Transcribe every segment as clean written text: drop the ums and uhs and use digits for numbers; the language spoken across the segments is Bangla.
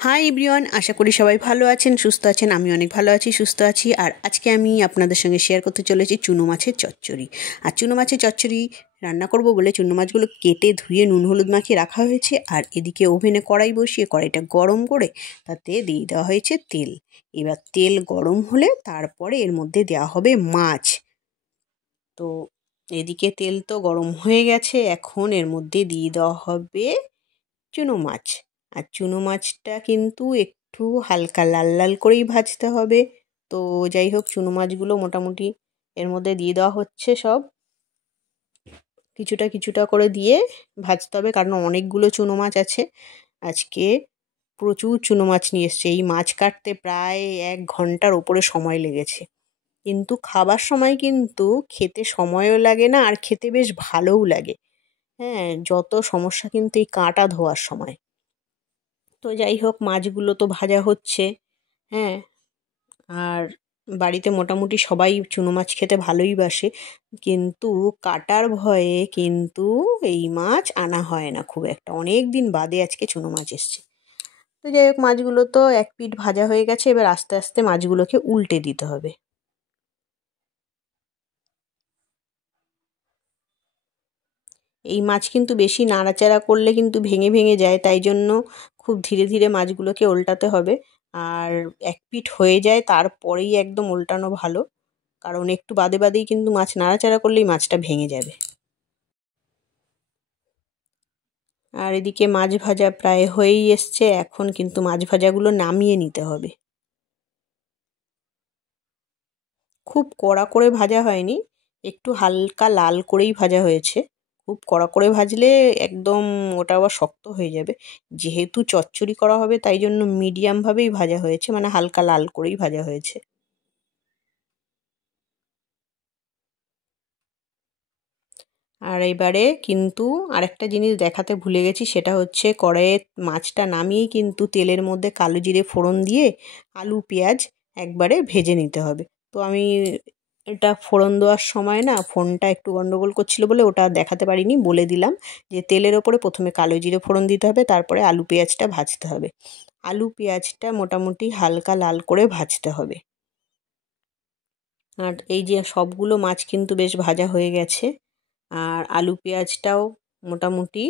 হাই এভরিওয়ান, আশা করি সবাই ভালো আছেন, সুস্থ আছেন। আমি অনেক ভালো আছি, সুস্থ আছি। আর আজকে আমি আপনাদের সঙ্গে শেয়ার করতে চলেছি চুনো মাছের চচ্চড়ি। আর চুনো মাছের চচ্চড়ি রান্না করব বলে চুনো মাছগুলো কেটে ধুয়ে নুন হলুদ মাখিয়ে রাখা হয়েছে। আর এদিকে ওভেনে কড়াই বসিয়ে কড়াইটা গরম করে তাতে দিয়ে দেওয়া হয়েছে তেল। এবার তেল গরম হলে তারপরে এর মধ্যে দেওয়া হবে মাছ। তো এদিকে তেল তো গরম হয়ে গেছে, এখন এর মধ্যে দিয়ে দেওয়া হবে চুনো মাছ। আর চুনো মাছটা কিন্তু একটু হালকা লাল লাল করেই ভাজতে হবে। তো যাই হোক, চুনো মাছগুলো মোটামুটি এর মধ্যে দিয়ে দেওয়া হচ্ছে, সব কিছুটা কিছুটা করে দিয়ে ভাজতে হবে, কারণ অনেকগুলো চুনো মাছ আছে। আজকে প্রচুর চুনো মাছ নিয়ে এসছে। এই মাছ কাটতে প্রায় 1 ঘন্টার ওপরে সময় লেগেছে, কিন্তু খাবার সময় কিন্তু খেতে সময়ও লাগে না, আর খেতে বেশ ভালোও লাগে। হ্যাঁ, যত সমস্যা কিন্তু এই কাঁটা ধোয়ার সময়। তো যাই হোক, মাছগুলো তো ভাজা হচ্ছে। হ্যাঁ, আর বাড়িতে মোটামুটি সবাই চুনো মাছ খেতে ভালোই বাসে, কিন্তু কাটার ভয়ে কিন্তু এই মাছ আনা হয় না খুব একটা। অনেক দিন বাদে আজকে চুনো মাছ এসছে। তো যাই হোক, মাছগুলো তো এক পিঠ ভাজা হয়ে গেছে, এবার আস্তে আস্তে মাছগুলোকে উল্টে দিতে হবে। এই মাছ কিন্তু বেশি নাড়াচাড়া করলে কিন্তু ভেঙে ভেঙে যায়, তাই জন্য খুব ধীরে ধীরে মাছগুলোকে উল্টাতে হবে। আর এক পিঠ হয়ে যায় তারপরেই একদম উল্টানো ভালো, কারণ একটু বাদে বাদেই কিন্তু মাছ নাড়াচাড়া করলেই মাছটা ভেঙে যাবে। আর এদিকে মাছ ভাজা প্রায় হয়েই এসছে, এখন কিন্তু মাছ ভাজাগুলো নামিয়ে নিতে হবে। খুব কড়া করে ভাজা হয়নি, একটু হালকা লাল করেই ভাজা হয়েছে। খুব কড়া করে ভাজলে একদম ওটা আবার শক্ত হয়ে যাবে। যেহেতু চচ্চড়ি করা হবে তাই জন্য মিডিয়ামভাবেই ভাজা হয়েছে, মানে হালকা লাল করেই ভাজা হয়েছে। আর এবারে কিন্তু আরেকটা জিনিস দেখাতে ভুলে গেছি, সেটা হচ্ছে কড়াইয়ে মাছটা নামিয়েই কিন্তু তেলের মধ্যে কালো জিরে ফোড়ন দিয়ে আলু পেঁয়াজ একবারে ভেজে নিতে হবে। তো আমি এটা ফোড়ন দেওয়ার সময় না ফোনটা একটু গন্ডগোল করছিল বলে ওটা দেখাতে পারিনি, বলে দিলাম যে তেলের ওপরে প্রথমে কালো জিরে ফোড়ন দিতে হবে, তারপরে আলু পেঁয়াজটা ভাজতে হবে। আলু পেঁয়াজটা মোটামুটি হালকা লাল করে ভাজতে হবে। আর এই যে সবগুলো মাছ কিন্তু বেশ ভাজা হয়ে গেছে, আর আলু পেঁয়াজটাও মোটামুটি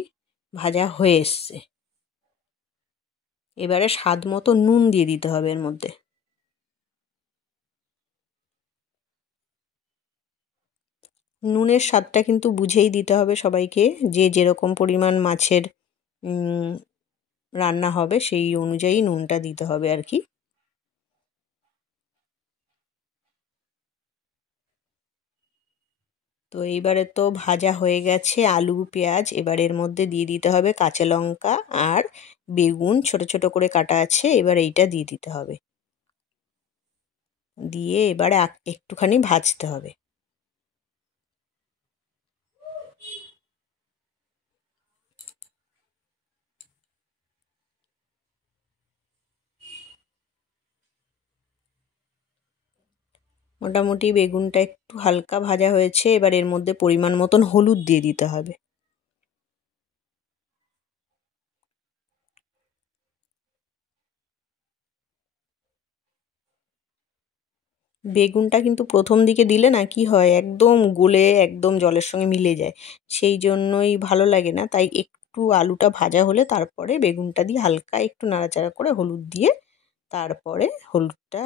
ভাজা হয়ে এসছে। এবারে স্বাদ মতো নুন দিয়ে দিতে হবে এর মধ্যে। নুনের স্বাদটা কিন্তু বুঝেই দিতে হবে সবাইকে, যে যেরকম পরিমাণ মাছের রান্না হবে সেই অনুযায়ী নুনটা দিতে হবে আর কি। তো এইবারে তো ভাজা হয়ে গেছে আলু পেঁয়াজ, এবার এর মধ্যে দিয়ে দিতে হবে কাঁচা লঙ্কা আর বেগুন ছোট ছোট করে কাটা আছে, এবার এইটা দিয়ে দিতে হবে। দিয়ে এবারে একটুখানি ভাজতে হবে। মোটামুটি বেগুনটা একটু হালকা ভাজা হয়েছে, এবার এর মধ্যে পরিমাণ মতন হলুদ দিয়ে দিতে হবে। বেগুনটা কিন্তু প্রথম দিকে দিলে না কি হয়, একদম গলে একদম জলের সঙ্গে মিলে যায়, সেই জন্যই ভালো লাগে না। তাই একটু আলুটা ভাজা হলে তারপরে বেগুনটা দিয়ে হালকা একটু নাড়াচাড়া করে হলুদ দিয়ে, তারপরে হলুদটা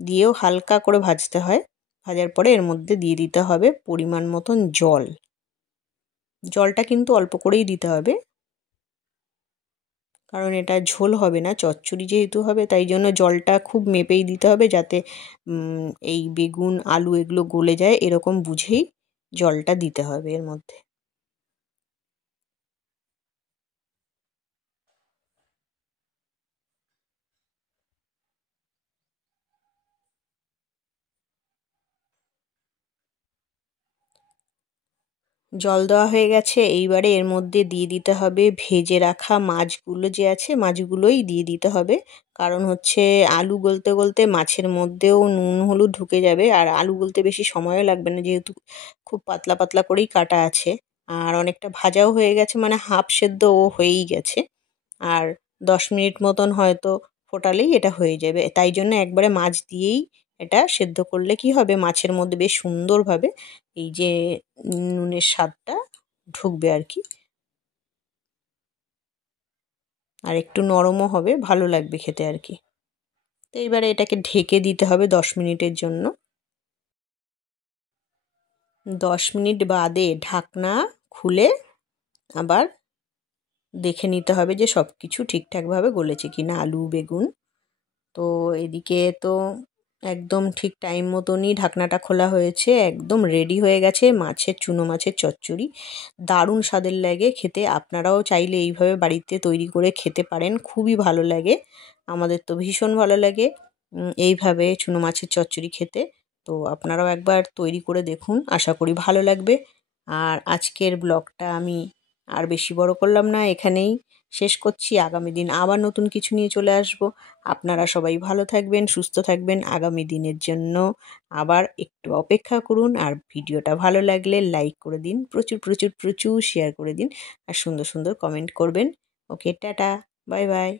দিয়েও হালকা করে ভাজতে হয়। ভাজার পরে এর মধ্যে দিয়ে দিতে হবে পরিমাণ মতন জল। জলটা কিন্তু অল্প করেই দিতে হবে, কারণ এটা ঝোল হবে না, চচ্চড়ি যেহেতু হবে তাই জন্য জলটা খুব মেপেই দিতে হবে, যাতে এই বেগুন আলু এগুলো গলে যায়, এরকম বুঝেই জলটা দিতে হবে এর মধ্যে। জল দেওয়া হয়ে গেছে, এইবারে এর মধ্যে দিয়ে দিতে হবে ভেজে রাখা মাছগুলো, যে আছে মাছগুলোই দিয়ে দিতে হবে। কারণ হচ্ছে আলু গলতে গলতে মাছের মধ্যেও নুন হলুদ ঢুকে যাবে, আর আলু গলতে বেশি সময়ও লাগবে না, যেহেতু খুব পাতলা পাতলা করেই কাটা আছে। আর অনেকটা ভাজাও হয়ে গেছে, মানে হাফ সেদ্ধ ও হয়েই গেছে। আর 10 মিনিট মতন হয়তো ফোটালেই এটা হয়ে যাবে। তাই জন্য একবারে মাছ দিয়েই এটা সেদ্ধ করলে কি হবে, মাছের মধ্যে বেশ সুন্দরভাবে এই যে নুনের স্বাদটা ঢুকবে আর কি, আর একটু নরমও হবে, ভালো লাগবে খেতে আর কি। তো এবারে এটাকে ঢেকে দিতে হবে 10 মিনিটের জন্য। 10 মিনিট বাদে ঢাকনা খুলে আবার দেখে নিতে হবে যে সব কিছু ঠিকঠাকভাবে গলেছে কি না, আলু বেগুন। তো এদিকে তো একদম ঠিক টাইম মতনই ঢাকনাটা খোলা হয়েছে, একদম রেডি হয়ে গেছে চুনো মাছের চচ্চড়ি। দারুণ স্বাদের লাগে খেতে, আপনারাও চাইলে এইভাবে বাড়িতে তৈরি করে খেতে পারেন, খুবই ভালো লাগে। আমাদের তো ভীষণ ভালো লাগে এইভাবে চুনো মাছের চচ্চড়ি খেতে। তো আপনারাও একবার তৈরি করে দেখুন, আশা করি ভালো লাগবে। আর আজকের ব্লগটা আমি আর বেশি বড় করলাম না, এখানেই শেষ করছি। আগামী দিন আবার নতুন কিছু নিয়ে চলে আসব। আপনারা সবাই ভালো থাকবেন, সুস্থ থাকবেন। আগামী দিনের জন্য আবার একটু অপেক্ষা করুন। আর ভিডিওটা ভালো লাগলে লাইক করে দিন, প্রচুর প্রচুর প্রচুর শেয়ার করে দিন, আর সুন্দর সুন্দর কমেন্ট করবেন। ওকে, টাটা, বাই বাই।